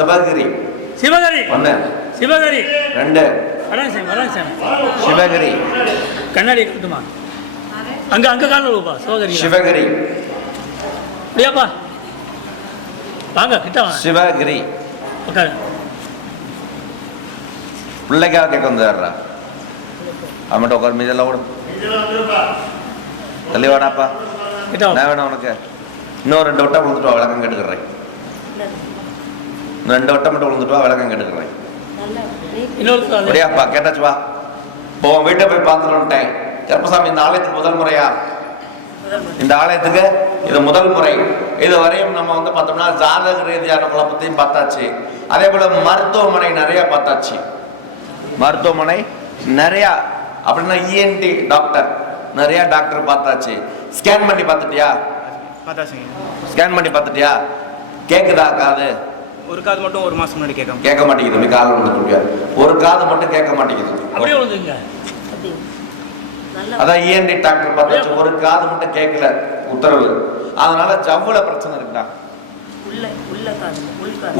சிவகிரி. சிவகிரி 1. சிவகிரி 2. வராங்க சார் சிவகிரி. கண்ணாடி கட்டுமா அங்கே காணலப்பா சிவகிரி. சிவகிரி. அப்படியாப்பா வாங்க கிட்ட வாங்க. சிவகிரி. உட்காரு. பிள்ளைக்காக கேட்க வந்துடுறா அவன்கிட்ட உட்கார் மீதெல்லாம் ஓடும் தள்ளி வாடாப்பா. என்ன வேணும் உனக்கு? இன்னும் 2 வட்டம் விழுந்துட்டு வா, விளக்கம் கேட்டுக்கிறேன். 2 வட்டம் மட்டும் விழுந்துட்டு வா, விளக்கம் கேட்டுக்கிறேன். அப்படியாப்பா கேட்டாச்சு வா. இப்போ வீட்டை போய் பார்த்துட்டேன். கருப்பசாமி இந்த ஆலயத்துக்கு முதல் முறையா? இந்த ஆலயத்துக்கு இது முதல் முறை. இது வரையும் நம்ம வந்து பார்த்தோம்னா ஜாதக ரீதியான குழப்பத்தையும் பார்த்தாச்சு. அதே போல மருத்துவமனை நிறைய பார்த்தாச்சு. மருத்துவமனை நிறையா அப்படின்னா இஎன்டி டாக்டர் நிறைய டாக்டர் பார்த்தாச்சு. ஸ்கேன் பண்ணி பார்த்துட்டியா? ஸ்கேன் பண்ணி பார்த்துட்டியா? கேட்குதா காது? ஒரு காது மட்டும் 1 மாசம் முன்னாடி கேட்க மாட்டேங்குது. கால் வந்துட்டு ஒரு காது மட்டும் கேட்க மாட்டேங்குது. அதான் இஎன்டி டாக்டர் பார்த்தாச்சு. ஒரு காது மட்டும் கேட்கல உத்தரவு. அதனால ஜவ்வுல பிரச்சனை இருக்குடா.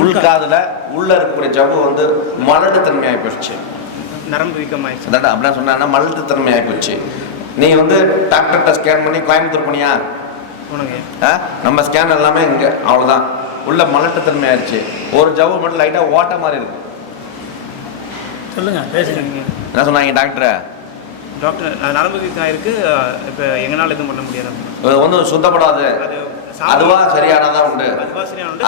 உள்காதுல உள்ள இருக்கக்கூடிய ஜவ்வு வந்து மலட்டுத்தன்மை ஆகி போயிடுச்சு. நரம்பு வீக்கமாயிடுச்சு. அதான் அப்படின்னா சொன்னா மலட்டுத்தன்மை ஆகி போச்சு. நீ வந்து டாக்டர்கிட்ட ஸ்கேன் பண்ணி கோயம்புத்தூர் போனியா? நம்ம ஸ்கேன் எல்லாமே இங்க அவ்வளவுதான். உள்ள மலட்டுத்தன்மை ஆயிடுச்சு. ஒரு ஜவ்வு மட்டும் லைட்டா ஓட்ட மாதிரி இருக்கு. சொல்லுங்க பேசுங்க. என்ன சொன்னாங்க டாக்டர்? டாக்டர் நரம்பு வீக்கம் ஆயிருக்கு. இப்போ எங்களால் எதுவும் பண்ண முடியாது. ஒன்றும் சுத்தப்படாது. அதுவா சரியானதான் உண்டு.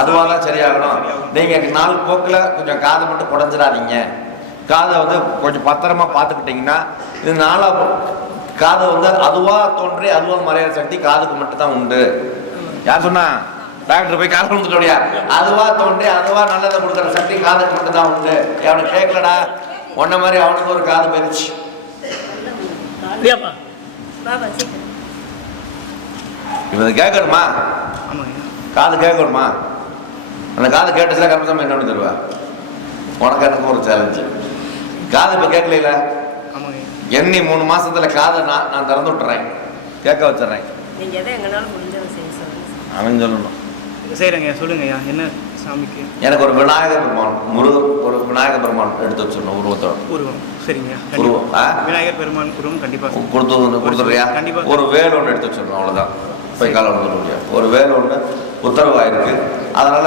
அதுவா தான் சரியாகணும். நீங்க நாள் போக்குல கொஞ்சம் காதை மட்டும் குறைஞ்சிடாதீங்க. காதை வந்து கொஞ்சம் பத்திரமா பார்த்துக்கிட்டீங்கன்னா இது நாளா காதை வந்து அதுவா தோன்றி அதுவா மறையிற சக்தி காதுக்கு மட்டும் தான் உண்டு. யார் சொன்னா? டாக்டர் போய் காது வந்துட்டோடியா? அதுவா தோன்றி அதுவா நல்லதை கொடுக்குற சக்தி காதுக்கு மட்டும் தான் உண்டு. அவனுக்கு கேட்கலடா. ஒன்ன மாதிரி அவனுக்கு ஒரு காது போயிடுச்சு. இவன் கேட்கணுமா? காது கேட்கணுமா? அந்த காது கேட்டுச்சுல கர்ப்பசாமி என்ன தருவா? உனக்கு எனக்கு ஒரு சேலஞ்சு. காது இப்ப கேட்கல. எண்ணி 3 மாசத்துல காதை நான் திறந்து விட்டுறேன், கேட்க வச்சிடறேன். அவன் சொல்லணும். சரிங்க சொல்லுங்க. என்ன சாமிக்கு? எனக்கு ஒரு விநாயகர் பெருமான் ஒரு விநாயகர் பெருமான் எடுத்து வச்சிடணும். உருவம். சரிங்க. உருவம் விநாயகர் பெருமான் உருவம் கண்டிப்பா கொடுத்துறியா? கண்டிப்பா. ஒரு வேல் ஒன்று எடுத்து வச்சிடணும். அவ்வளவுதான். போய் கால வந்துட ஒரு வேல் ஒன்று உத்தரவாயிருக்கு. அதனால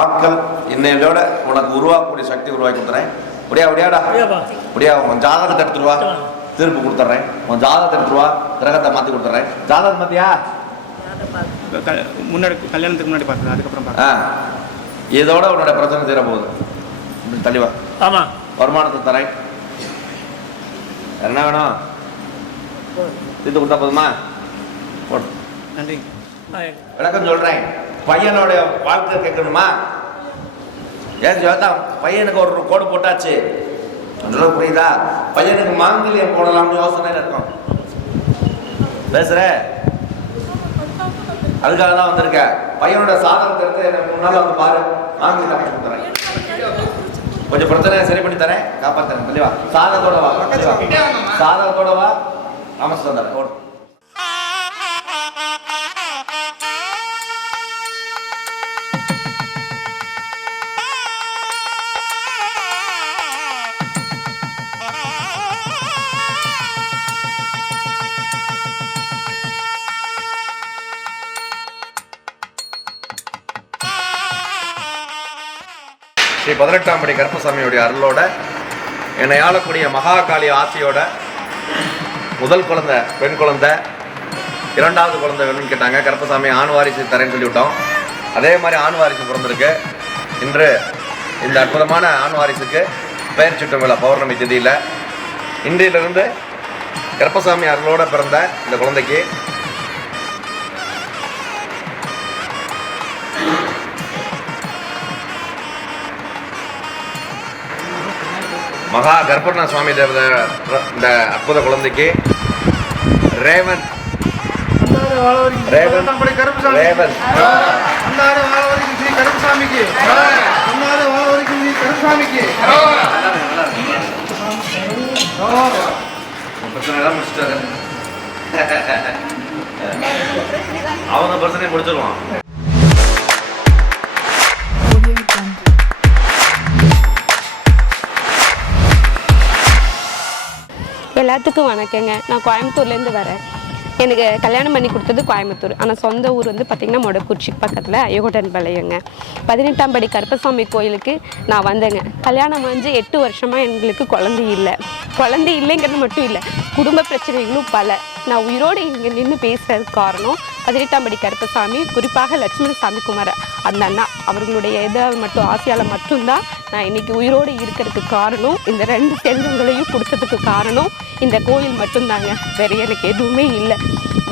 ஆட்கள் இன்னையோட உனக்கு உருவாக்கக்கூடிய சக்தி உருவாக்கி கொடுத்துறேன். முடியாடா முடியா. உன் ஜாதகத்தை எடுத்துருவா, திருப்பி கொடுத்துட்றேன். உன் ஜாதகத்தை எடுத்துருவா, கிரகத்தை மாற்றி கொடுத்துட்றேன். ஜாதகம் மாத்தியா? முன்னாடி கல்யாணத்துக்கு முன்னாடி பார்த்தேன். அதுக்கப்புறம் இதோட உன்னோட பிரச்சனை தீர போகுது. தெளிவா ஆமா. வருமானத்தை தரேன். என்ன வேணும்? தீர்த்து கொடுத்தா போதுமா? போடு. நன்றி. விளக்கம் சொல்றேன். பையனுடைய வாழ்க்கை கேட்கணுமா? ஏன் பையனுக்கு ஒரு கோடு போட்டாச்சு. புரியுதா? பையனுக்கு மாங்கல்யம் போடலாம்னு யோசனை இருக்கும். பேசுற அதுக்காக தான் வந்திருக்க. பையனோட சாதகத்தை எடுத்து எனக்கு முன்னால வந்து பாரு. மாங்கல்யம் தரேன். கொஞ்சம் பிரச்சனையை சரி பண்ணி தரேன், காப்பாத்தரேன். தெளிவா சாதகத்தோட வா. சாதகத்தோட வா. நமஸ்காரம் தரேன். ஓடு. ஸ்ரீ 18ஆம் படி கருப்பசாமியுடைய அருளோட என்னை ஆளக்கூடிய மகாகாளி ஆசையோட முதல் குழந்தை பெண் குழந்தை, 2வது குழந்தை வேணும்னு கேட்டாங்க. கருப்பசாமி ஆண் வாரிசு தரேன்னு சொல்லிவிட்டோம். அதே மாதிரி ஆண் வாரிசு பிறந்திருக்கு. இன்று இந்த அற்புதமான ஆண் வாரிசுக்கு பெயர் சுட்டும் விழா பௌர்ணமி திதியில். இன்றிலிருந்து கருப்பசாமி அருளோட பிறந்த இந்த குழந்தைக்கு மகா கர்ப்பண்ண சுவாமி தேவத இந்த அற்புத குழந்தைக்கு ரேவன் அவங்க பிரச்சனையை முடிச்சிருவான். எல்லாத்துக்கும் வணக்கங்க. நான் கோயம்புத்தூர்லேருந்து வரேன். எனக்கு கல்யாணம் பண்ணி கொடுத்தது கோயம்புத்தூர். ஆனால் சொந்த ஊர் வந்து பார்த்திங்கன்னா மொடக்குறிச்சி பக்கத்தில் ஐயகோட்டன் பாளையங்க. 18ஆம் படி கருப்பசாமி கோயிலுக்கு நான் வந்தேங்க. கல்யாணம் வந்து 8 வருஷமாக எங்களுக்கு குழந்தை இல்லைங்கிறது மட்டும் இல்லை, குடும்ப பிரச்சனைகளும் பல. நான் உயிரோடு இங்கே நின்று பேசுகிறதுக்கு காரணம் 18ஆம் படி கருப்பசாமி, குறிப்பாக லட்சுமண சாமி குமார அந்த அண்ணா அவர்களுடைய இதால் மட்டும் ஆசையால் மட்டும்தான் நான் இன்றைக்கி உயிரோடு இருக்கிறதுக்கு காரணம். இந்த 2 செல்வங்களையும் கொடுத்ததுக்கு காரணம் இந்த கோயில் மட்டும்தாங்க. வேறு எனக்கு எதுவுமே இல்லை.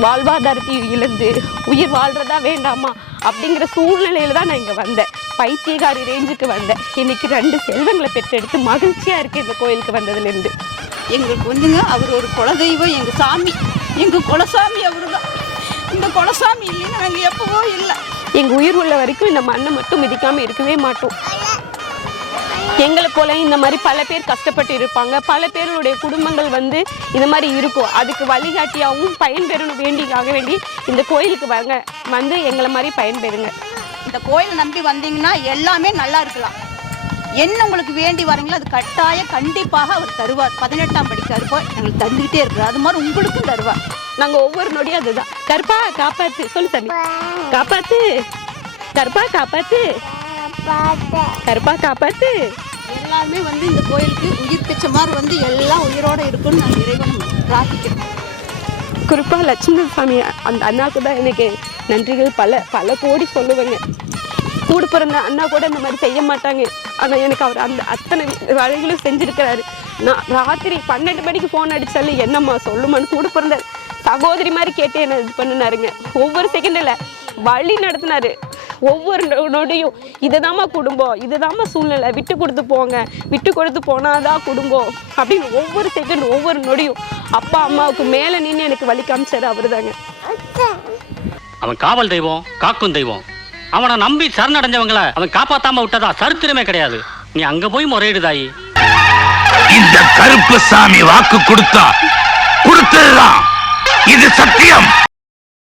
வாழ்வாதாரத்தையும் இழந்து உயிர் வாழ்கிறதா வேண்டாமா அப்படிங்கிற சூழ்நிலையில் தான் நான் இங்கே வந்தேன். பைத்தியகாரி ரேஞ்சுக்கு வந்தேன். இன்றைக்கி 2 செல்வங்களை பெற்றெடுத்து மகிழ்ச்சியாக இருக்குது இந்த கோயிலுக்கு வந்ததுலேருந்து. எங்களுக்கு வந்துங்க அவர் ஒரு குலதெய்வம், எங்கள் சாமி, எங்கள் குலசாமி அவர் தான். இந்த குலசாமி இல்லைன்னா நாங்கள் எப்பவோ இல்லை. எங்கள் உயிர் உள்ள வரைக்கும் இந்த மண்ணை மட்டும் மிதிக்காமல் இருக்கவே மாட்டோம். எங்களை போல இந்த மாதிரி பல பேர் கஷ்டப்பட்டு இருப்பாங்க. பல பேருடைய குடும்பங்கள் வந்து இந்த மாதிரி இருக்கும். அதுக்கு வழிகாட்டியாகவும் பயன்பெறணும் வேண்டி இந்த கோயிலுக்கு வந்து எங்களை மாதிரி பயன்பெறுங்க. இந்த கோயிலை நம்பி வந்தீங்கன்னா எல்லாமே நல்லா இருக்கலாம். என்ன உங்களுக்கு வேண்டி வரீங்களோ அது கண்டிப்பாக அவர் தருவார். 18ஆம் படி கருப்பா எங்களுக்கு தந்துக்கிட்டே இருக்கிறார். அது மாதிரி உங்களுக்கும் தருவார். நாங்கள் ஒவ்வொரு நொடியும் அதுதான். கருப்பா காப்பாத்து, சொல்லு தம்பி, காப்பாத்து, கருப்பா காப்பாத்து, கருப்பா காப்பாத்து. எல்லாருமே வந்து இந்த கோயிலுக்கு உயிர் பிச்சை மாதிரி வந்து எல்லாம் உயிரோடு இருக்குன்னு நான் இறைவன் பிரார்த்திக்கிறேன். குறிப்பாக லட்சுமண சாமி அந்த அண்ணாவுக்கு தான் எனக்கு நன்றிகள் பல கோடி சொல்லுவேங்க. கூட பிறந்த அண்ணா கூட இந்த மாதிரி செய்ய மாட்டாங்க. ஆனால் எனக்கு அவர் அந்த அத்தனை வேலைகளும் செஞ்சுருக்கிறாரு. நான் ராத்திரி 12 மணிக்கு ஃபோன் அடித்தாலும் என்னம்மா சொல்லுமான்னு கூட பிறந்த சகோதரி மாதிரி கேட்டு என்ன இது பண்ணினாருங்க. ஒவ்வொரு செகண்டில் வழி நடத்தினார். ஒவ்வொரு நொடியும் இதுதாம்மா குடும்பம், இதுதாம்மா சூழ்நிலை, விட்டு கொடுத்து போங்க, விட்டு கொடுத்து போனாதான் குடும்பம் அப்படின்னு ஒவ்வொரு செகண்ட் ஒவ்வொரு நொடியும் அப்பா அம்மாவுக்கு மேலே நின்று எனக்கு வழி காமிச்சார் அவர் தாங்க. அவன் காவல் தெய்வம், காக்கும் தெய்வம். அவனை நம்பி சரணடைஞ்சவங்களை அவன் காப்பாத்தாம விட்டதா சரித்திரமே கிடையாது. நீ அங்க போய் முறையிடுதாயி. இந்த கருப்பசாமி வாக்கு கொடுத்ததுதான் இது சத்தியம்.